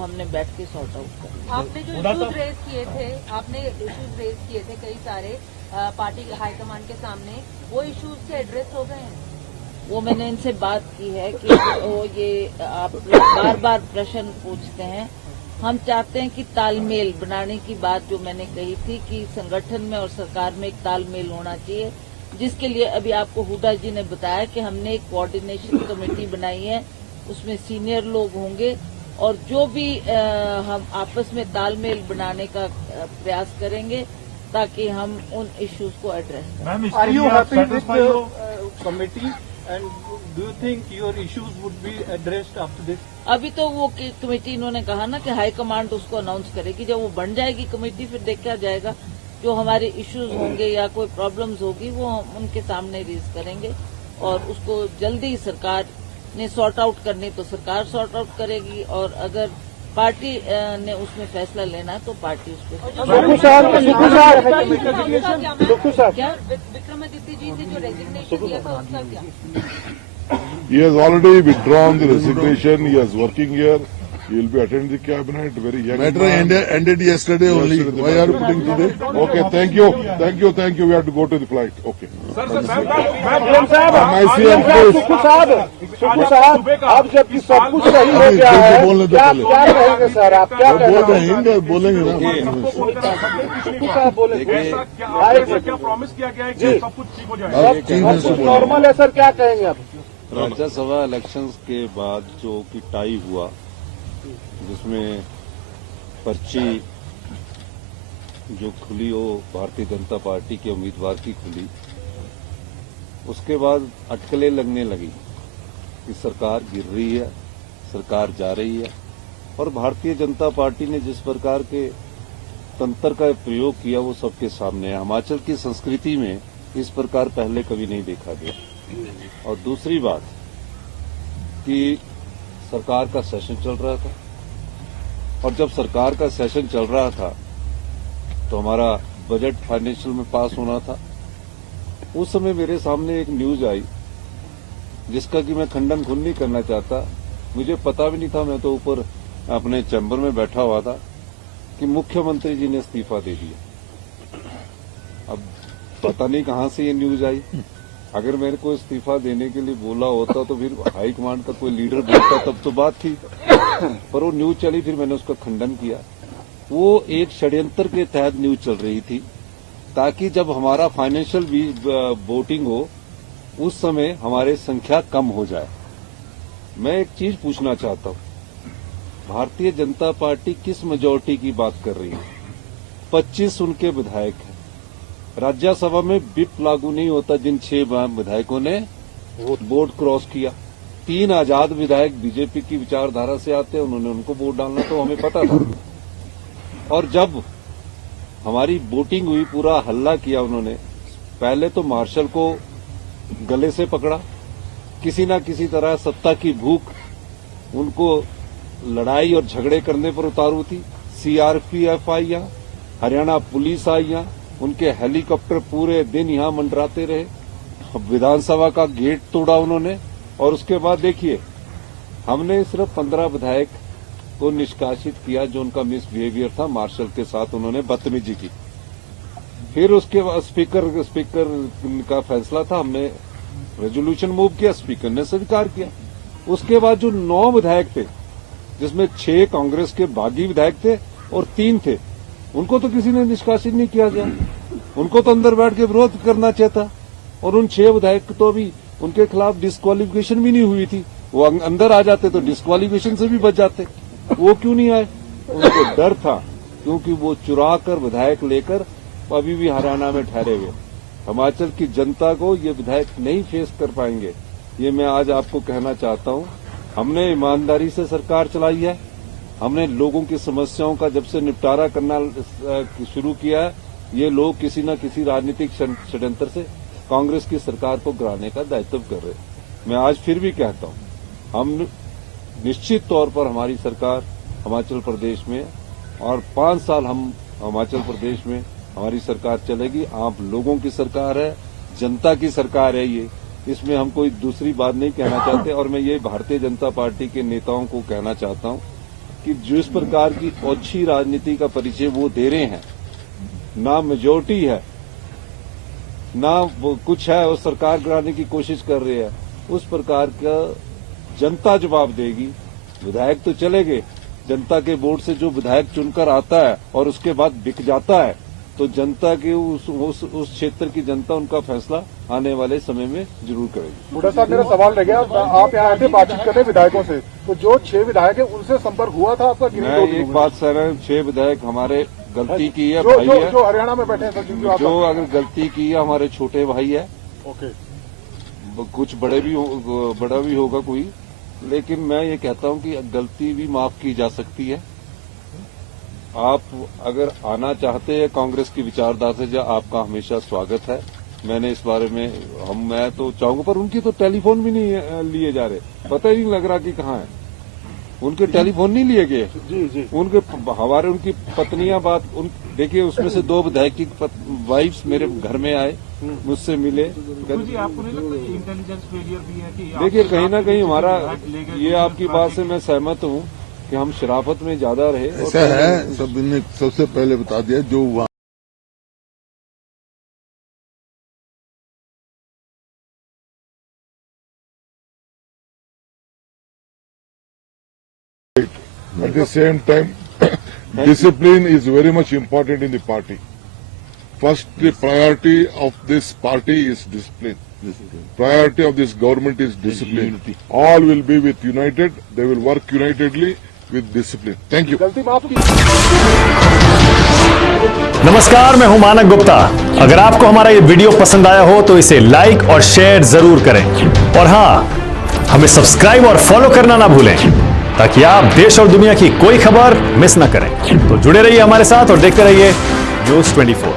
हमने बैठ के सॉर्ट आउट कर। आपने जो इश्यूज रेज किए थे कई सारे पार्टी हाईकमान के सामने, वो इश्यूज से एड्रेस हो गए हैं? वो मैंने इनसे बात की है कि वो ये आप बार बार प्रश्न पूछते हैं। हम चाहते हैं कि तालमेल बनाने की बात जो मैंने कही थी कि संगठन में और सरकार में एक तालमेल होना चाहिए, जिसके लिए अभी आपको हुड्डा जी ने बताया कि हमने एक कोऑर्डिनेशन कमेटी बनाई है, उसमें सीनियर लोग होंगे और जो भी हम आपस में तालमेल बनाने का प्रयास करेंगे ताकि हम उन इश्यूज को एड्रेस करें। Are you happy with the committee and do you think your issues would be addressed after this? अभी तो वो कमेटी इन्होंने कहा ना कि हाईकमांड उसको अनाउंस करेगी। जब वो बन जाएगी कमेटी फिर देखा जाएगा, जो हमारे इश्यूज होंगे या कोई प्रॉब्लम्स होगी वो हम उनके सामने रेज करेंगे और उसको जल्दी सरकार ने सॉर्ट आउट करनी तो सरकार सॉर्ट आउट करेगी और अगर पार्टी ने उसमें फैसला लेना है तो पार्टी उस पर। क्या विक्रमादित्य जी ने जो रेजिग्नेशन दिया था उसका क्या? He has already withdrawn the resignation. He is working here. He will be attending the cabinet. Very young Matter man. ended yesterday only. Why are you putting today? Okay, thank you. We have to go to the flight. Okay. सुखू साहब, अब जबकि सब कुछ सही हो गया है, बोलने दो क्या पहले। क्या कहेंगे सर? आप क्या बोल कहेंगे? रहे हैं, बोलेंगे ना। सुखू साहब बोले क्या प्रॉमिस किया गया है कि सब कुछ ठीक हो जाएगा? सब कुछ नॉर्मल है सर, क्या कहेंगे आप? राज्यसभा इलेक्शंस के बाद जो कि टाई हुआ, जिसमें पर्ची जो खुली वो भारतीय जनता पार्टी के उम्मीदवार की खुली, उसके बाद अटकलें लगने लगी कि सरकार गिर रही है, सरकार जा रही है। और भारतीय जनता पार्टी ने जिस प्रकार के तंत्र का प्रयोग किया वो सबके सामने है। हिमाचल की संस्कृति में इस प्रकार पहले कभी नहीं देखा गया। और दूसरी बात कि सरकार का सेशन चल रहा था और जब सरकार का सेशन चल रहा था तो हमारा बजट फाइनेंशियल में पास होना था। उस समय मेरे सामने एक न्यूज आई जिसका कि मैं खंडन खुद नहीं करना चाहता, मुझे पता भी नहीं था, मैं तो ऊपर अपने चैम्बर में बैठा हुआ था, कि मुख्यमंत्री जी ने इस्तीफा दे दिया। अब पता नहीं कहां से ये न्यूज आई। अगर मेरे को इस्तीफा देने के लिए बोला होता तो फिर हाईकमांड का कोई लीडर बोलता तब तो बात थी, पर वो न्यूज चली, फिर मैंने उसका खंडन किया। वो एक षड्यंत्र के तहत न्यूज चल रही थी ताकि जब हमारा फाइनेंशियल वोटिंग हो उस समय हमारे संख्या कम हो जाए। मैं एक चीज पूछना चाहता हूं, भारतीय जनता पार्टी किस मेजोरिटी की बात कर रही है? 25 उनके विधायक हैं। राज्यसभा में विप लागू नहीं होता जिन 6 विधायकों ने वोट क्रॉस किया। 3 आजाद विधायक बीजेपी की विचारधारा से आते हैं, उन्होंने उनको वोट डालना तो हमें पता था। और जब हमारी वोटिंग हुई, पूरा हल्ला किया उन्होंने। पहले तो मार्शल को गले से पकड़ा, किसी न किसी तरह सत्ता की भूख उनको लड़ाई और झगड़े करने पर उतारू थी। सीआरपीएफ आई यहां, हरियाणा पुलिस आई यहां, उनके हेलीकॉप्टर पूरे दिन यहां मंडराते रहे। विधानसभा का गेट तोड़ा उन्होंने। और उसके बाद देखिए, हमने सिर्फ 15 विधायक को निष्कासित किया जो उनका मिसबिहेवियर था, मार्शल के साथ उन्होंने बदतमीजी की। फिर उसके बाद स्पीकर का फैसला था, हमने रेजोल्यूशन मूव किया, स्पीकर ने स्वीकार किया। उसके बाद जो 9 विधायक थे, जिसमें 6 कांग्रेस के बागी विधायक थे और 3 थे, उनको तो किसी ने निष्कासित नहीं किया गया। उनको तो अंदर बैठ के विरोध करना चाहिए था। और उन 6 विधायक तो अभी उनके खिलाफ डिस्क्वालिफिकेशन भी नहीं हुई थी, वो अंदर आ जाते तो डिस्क्वालिफिकेशन से भी बच जाते। वो क्यों नहीं आए? उनको डर था, क्योंकि वो चुरा कर विधायक लेकर अभी भी हरियाणा में ठहरे हुए। हिमाचल की जनता को ये विधायक नहीं फेस कर पाएंगे, ये मैं आज आपको कहना चाहता हूं। हमने ईमानदारी से सरकार चलाई है। हमने लोगों की समस्याओं का जब से निपटारा करना शुरू किया है, ये लोग किसी न किसी राजनीतिक षड्यंत्र से कांग्रेस की सरकार को गिराने का दायित्व कर रहे। मैं आज फिर भी कहता हूं, हम निश्चित तौर पर हमारी सरकार हिमाचल प्रदेश में, और 5 साल हम हिमाचल प्रदेश में हमारी सरकार चलेगी। आप लोगों की सरकार है, जनता की सरकार है ये, इसमें हम कोई दूसरी बात नहीं कहना चाहते। और मैं ये भारतीय जनता पार्टी के नेताओं को कहना चाहता हूं कि जिस प्रकार की ओछी राजनीति का परिचय वो दे रहे हैं, ना मेजोरिटी है ना वो कुछ है, वो सरकार गिराने की कोशिश कर रहे हैं, उस प्रकार का जनता जवाब देगी। विधायक तो चले गए, जनता के वोट से जो विधायक चुनकर आता है और उसके बाद बिक जाता है, तो जनता के उस क्षेत्र की जनता उनका फैसला आने वाले समय में जरूर करेगी। बूढ़ा साहब, मेरा सवाल रह गया, आप यहाँ आए थे बातचीत करने विधायकों से, तो जो 6 विधायक है उनसे संपर्क हुआ था आपका? मैं एक बात सर, 6 विधायक हमारे गलती की है, जो, भाई जो, है, जो हरियाणा में बैठे हैं सर, जिनको जो अगर गलती की है हमारे छोटे भाई है, ओके, कुछ बड़ा भी होगा कोई, लेकिन मैं ये कहता हूं कि गलती भी माफ की जा सकती है। आप अगर आना चाहते हैं कांग्रेस की विचारधारा से, जो आपका हमेशा स्वागत है। मैंने इस बारे में मैं तो चाहूंगा, पर उनकी तो टेलीफोन भी नहीं लिए जा रहे, पता ही नहीं लग रहा कि कहाँ है, उनके टेलीफोन नहीं लिए गए। जी जी, उनकी पत्नियां देखिए, उसमें से 2 विधायक की वाइफ्स मेरे घर में आए, मुझसे मिले। जी, आपको नहीं लगता कि इंटेलिजेंस फेलियर भी है कि देखिए, कहीं ना कहीं हमारा, ये आपकी बात से मैं सहमत हूं कि हम शराफत में ज्यादा रहे। ऐसा है, सब ने सबसे पहले बता दिया जो वहाँ At the same time, discipline is very much important in the party. First, the priority of this party is discipline. Priority of this government is discipline. All will be with united. They will work unitedly with discipline. Thank you. गलती माफ की। नमस्कार, मैं हूं मानक गुप्ता। अगर आपको हमारा ये वीडियो पसंद आया हो तो इसे लाइक और शेयर जरूर करें, और हां, हमें सब्सक्राइब और फॉलो करना ना भूलें, ताकि आप देश और दुनिया की कोई खबर मिस ना करें। तो जुड़े रहिए हमारे साथ और देखते रहिए News 24।